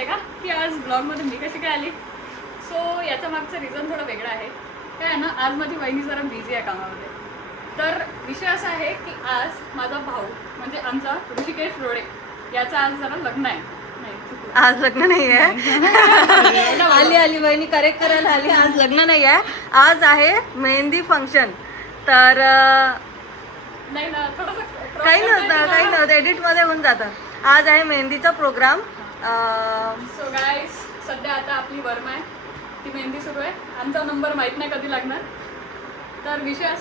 झाले का की आज ब्लॉगमध्ये मी कशी काय आली. सो याचा मागचं रिझन थोडं वेगळं आहे. काय आहे ना, आज माझी वहिनी जरा बिझी आहे कामामध्ये. तर विषय असा आहे की आज माझा भाऊ म्हणजे आमचा ऋषिकेश रोडे याचं आज जरा लग्न आहे. आज लग्न नाही आहे. आली बहिणी करेक्ट करायला आली. आज लग्न नाही आहे, आज आहे मेहंदी फंक्शन. तर नाही ना, थोडंसं काही नव्हतं एडिट मध्ये होऊन जातं. आज आहे मेहंदीचा प्रोग्राम. सो गाईस, सध्या आता आपली वर्मा आहे, ती मेहंदी सुरू आहे. आमचा नंबर माहीत नाही कधी लागणार. तर विषय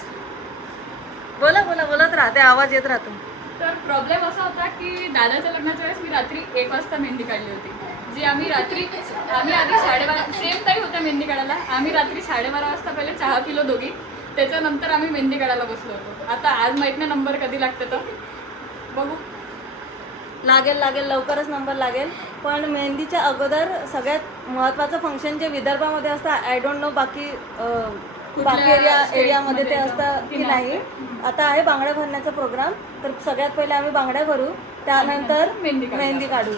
बोलत राहते, आवाज येत राहतो. तर प्रॉब्लेम असा होता की दादाच्या लग्नाच्या वेळेस मी रात्री 1 वाजता मेहंदी काढली होती. जी आम्ही आधी 12:30 सेम टाईम होता मेहंदी काढायला. आम्ही रात्री 12:30 वाजता पहिले चहा पिलो दोघी, त्याच्यानंतर आम्ही मेहंदी काढायला बसलो होतो. आता आज माहीत नाही नंबर कधी लागते, तर बघू. लागेल लवकरच नंबर लागेल. पण मेहंदीच्या अगोदर सगळ्यात महत्त्वाचं फंक्शन जे विदर्भामध्ये असतं, आय डोंट नो बाकी एरियामध्ये ते असतं की नाही. आता आहे बांगड्या भरण्याचा प्रोग्राम. तर सगळ्यात पहिले आम्ही बांगड्या भरू, त्यानंतर मेहंदी काढू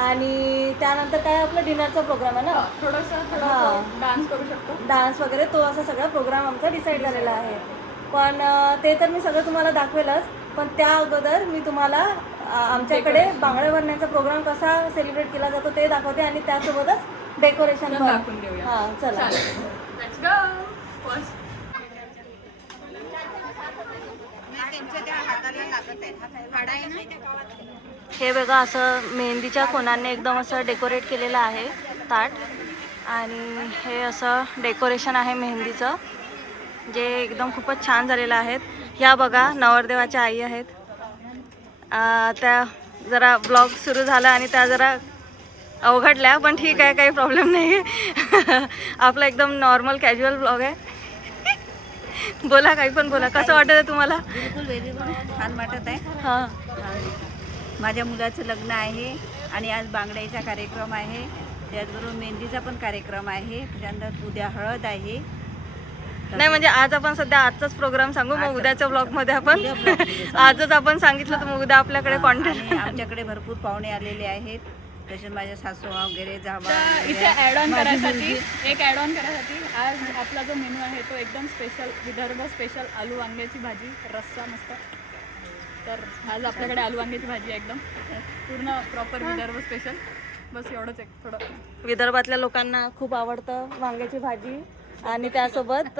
आणि त्यानंतर काय आपलं डिनरचा प्रोग्राम आहे ना. थोडंसं डान्स करू शकतो, डान्स वगैरे, तो असा सगळा प्रोग्राम आमचा डिसाईड झालेला आहे. पण ते तर मी सगळं तुम्हाला दाखवेलच. पण त्या अगोदर मी तुम्हाला आमच्याकडे बांगड्या भरण्याचा प्रोग्राम कसा सेलिब्रेट केला जातो ते दाखवते आणि त्यासोबतच डेकोरेशन पण दाखवून देऊया. हां चला. Let's go. हे बघा, असं मेहंदीच्या कोणाने एकदम असं डेकोरेट केलेलं आहे ताट. आणि हे असं डेकोरेशन आहे मेहंदीचं, जे एकदम खूपच छान झालेलं आहे. ह्या बघा नवरदेवाच्या आई आहेत. त्या जरा ब्लॉग सुरू झाला आणि त्या जरा अवघडल्या, पण ठीक आहे, काही प्रॉब्लेम नाही. आपला एकदम नॉर्मल कॅज्युअल ब्लॉग आहे. बोला, काही पण बोला. कसं वाटत आहे तुम्हाला? बिलकुल व्हेरी गुड, छान वाटत आहे. हां, माझ्या मुलाचं लग्न आहे आणि आज बांगड्याचा कार्यक्रम आहे, त्याचबरोबर मेहंदीचा पण कार्यक्रम आहे, त्यानंतर उद्या हळद आहे. नाही म्हणजे आज आपण सध्या आजचाच प्रोग्राम सांगू, मग उद्याच्या ब्लॉगमध्ये आपण आजच आपण सांगितलं तर मग उद्या आपल्याकडे कॉन्टेंट. आमच्याकडे भरपूर पाहुणे आलेले आहेत, तसेच माझ्या सासू वगैरे जावा. इथे ॲड ऑन करायसाठी आज आपला जो मेनू आहे तो एकदम स्पेशल, विदर्भ स्पेशल आलू वांग्याची भाजी, रस्सा मस्त. तर आज आपल्याकडे आलू वांग्याची भाजी आहे, एकदम पूर्ण प्रॉपर विदर्भ स्पेशल. बस एवढंच आहे. थोडं विदर्भातल्या लोकांना खूप आवडतं वांग्याची भाजी आणि त्यासोबत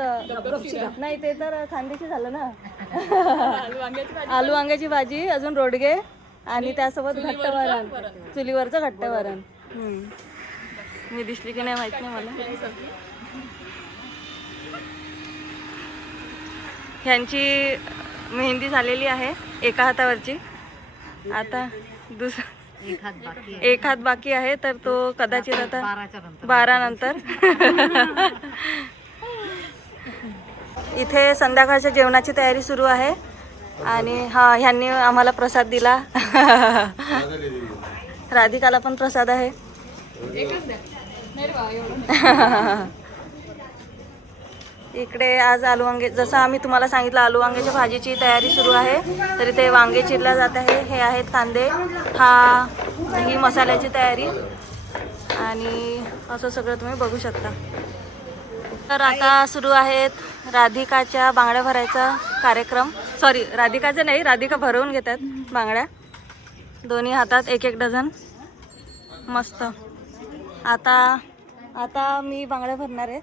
नाही ते तर खानदेशी झालं ना. आलू वांग्याची भाजी, अजून रोडगे आणि त्यासोबत घट्ट वरण, चुलीवरचं घट्ट वरण. मी दिसली की नाही माहित नाही मला. ह्यांची मेहंदी झालेली आहे एका हातावरची. आता एक हात बाकी आहे, तर तो कदाचित आता 12 नंतर. इथे संध्याकाळच्या जेवणाची तयारी सुरू आहे आणि ह्यांनी आम्हाला प्रसाद दिला. राधिकाला पण प्रसाद आहे. इकडे आज आलू वांगे, जसं आम्ही तुम्हाला सांगितलं, आलू वांग्याच्या भाजीची तयारी सुरू आहे. तर इथे वांगे चिरला जात आहे. हे आहेत कांदे, ही मसाल्याची तयारी आणि असं सगळं तुम्ही बघू शकता. तर आता सुरू आहेत राधिकाच्या बांगड्या भरायचा कार्यक्रम. सॉरी, राधिकाचं नाही, राधिका भरवून घेतात बांगड्या, दोन्ही हातात 1-1 डझन. मस्त. आता मी बांगड्या भरणार आहे.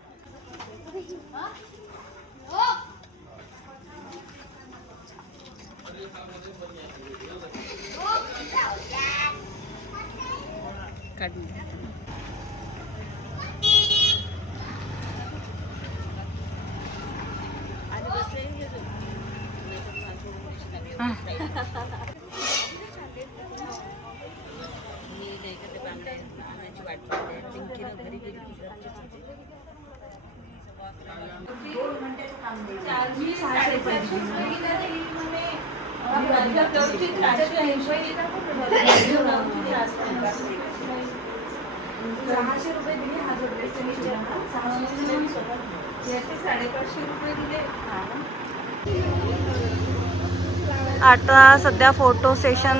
आता सध्या फोटो सेशन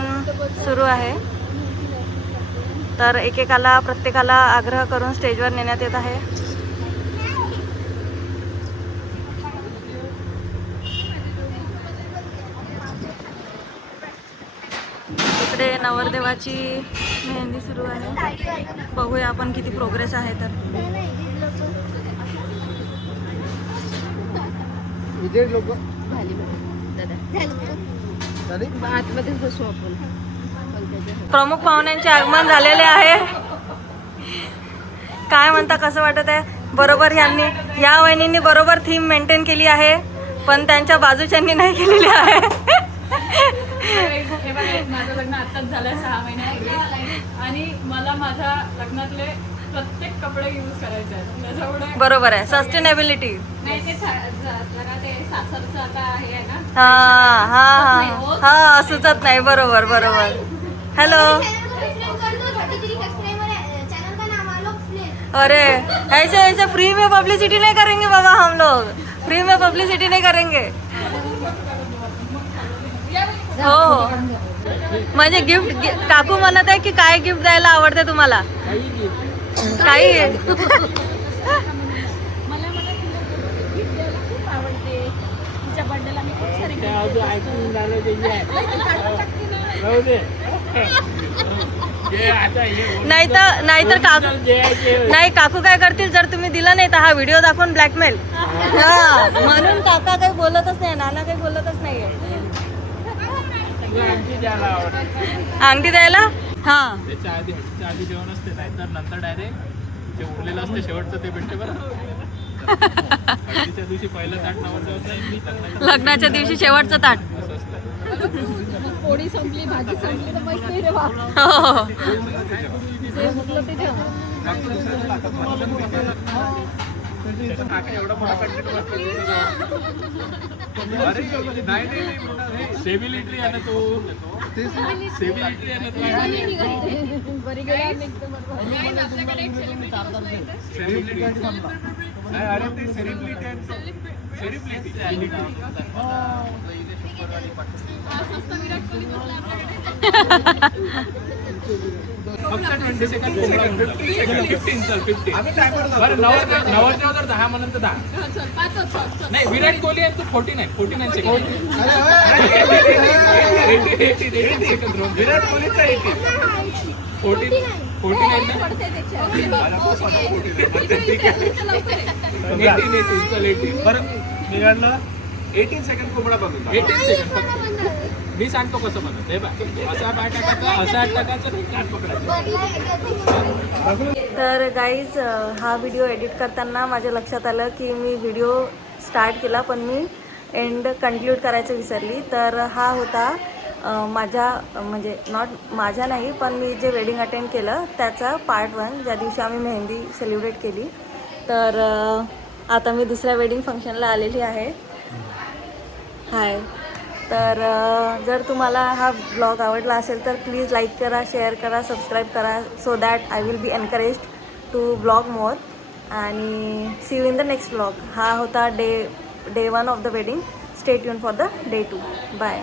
सुरू आहे. तर एकेकाला प्रत्येकाला आग्रह करून स्टेजवर नेण्यात येत आहे. इकडे नवरदेवाची मेहंदी सुरू आहे. बघूया आपण किती प्रोग्रेस आहे तर. प्रमुख पाहुण्यांचे आगमन झालेले आहे. काय म्हणता, कसं वाटत आहे? बरोबर यांनी या वहिनींनी बरोबर थीम मेंटेन केली आहे, पण त्यांच्या बाजूच्यांनी नाही केलेली आहे. हे बघा, माझं लग्न आत्ताच झालंय 6 महिन्यापूर्वी आणि मला माझ्या लग्नातले प्रत्येक कपडे यूज करायचे आहेत. त्याच्यामुळे बरोबर आहे, सस्टेनेबिलिटी. नाही ते जरा ते सासरचं आता हे आहे ना. हा हा हा हा, सुचत नाही. बरोबर बरोबर. हॅलो. अरे ऐसे फ्री में पब्लिसिटी नहीं करेंगे बाबा, हम लोग फ्री में पब्लिसिटी नहीं करेंगे. हो हो. म्हणजे गिफ्ट काकू म्हणत आहे की काय गिफ्ट द्यायला आवडते तुम्हाला? काही नाहीतर काकू नाही, काकू काय करतील जर तुम्ही दिला नाही तर हा व्हिडिओ दाखवून ब्लॅकमेल. हा, म्हणून काका काही बोलतच नाही, नाना काही बोलतच नाहीये. अंगठी द्यायला. हा, त्याच्या आधी जेवण असते, नाहीतर नंतर डायरेक्ट जे उरलेलं असते शेवटचं ते भेटते बरं. हळदीच्या दिवशी पहिलं ताट नवरदेवाचं, लग्नाच्या दिवशी शेवटचं ताट. असं असतं. पोळी संपली, भाजी संपली तर माहिती नाही रे बा. हो. जे म्हटलं ते ठेव. एवढा मोठा कंटेंट सेबिलिटी आहे ना तो, सेबिलिटी आहे ना तो. बरी गेला आपल्याकडे एक सेलिब्रिटी अरे ते सेलिब्रिटी आहे, सेलिब्रिटी. स्वस्त विराट कोहली बसला आपल्याकडे. फक्त 20 सेकंड, 15 चल 15. बरं, नवरदेव जर 10 म्हणून तर 10. चल 5 नाही, विराट कोहली आहे तू 49 सेकंड. विराट कोहलीचा 49 ना. 18 बरं निघालं. 18 सेकंड कोंबडा बनवून 18 सेकंड फक्त. मी सांगतो कसं बनवत. हे बघ, असा पाय टाकायचा, असा टाकायचा, काट पकडायचं. तर गाईज, हा व्हिडिओ एडिट करताना माझ्या लक्षात आलं की मी व्हिडिओ स्टार्ट केला पण मी एंड कंक्लूड करायचं विसरली. तर हा होता माझ्या म्हणजे नॉट माझ्या नाही पण मी जे वेडिंग अटेंड केलं त्याचा पार्ट 1, ज्या दिवशी आम्ही मेहंदी सेलिब्रेट केली. तर आता मी दुसऱ्या वेडिंग फंक्शनला आलेली आहे. हाय. तर जर तुम्हाला हा ब्लॉग आवडला असेल तर प्लीज लाईक करा, शेअर करा, सबस्क्राईब करा, so that I will be encouraged to blog more. आणि see you in the next blog. हा होता day 1 of the wedding. Stay tune for the day 2. Bye.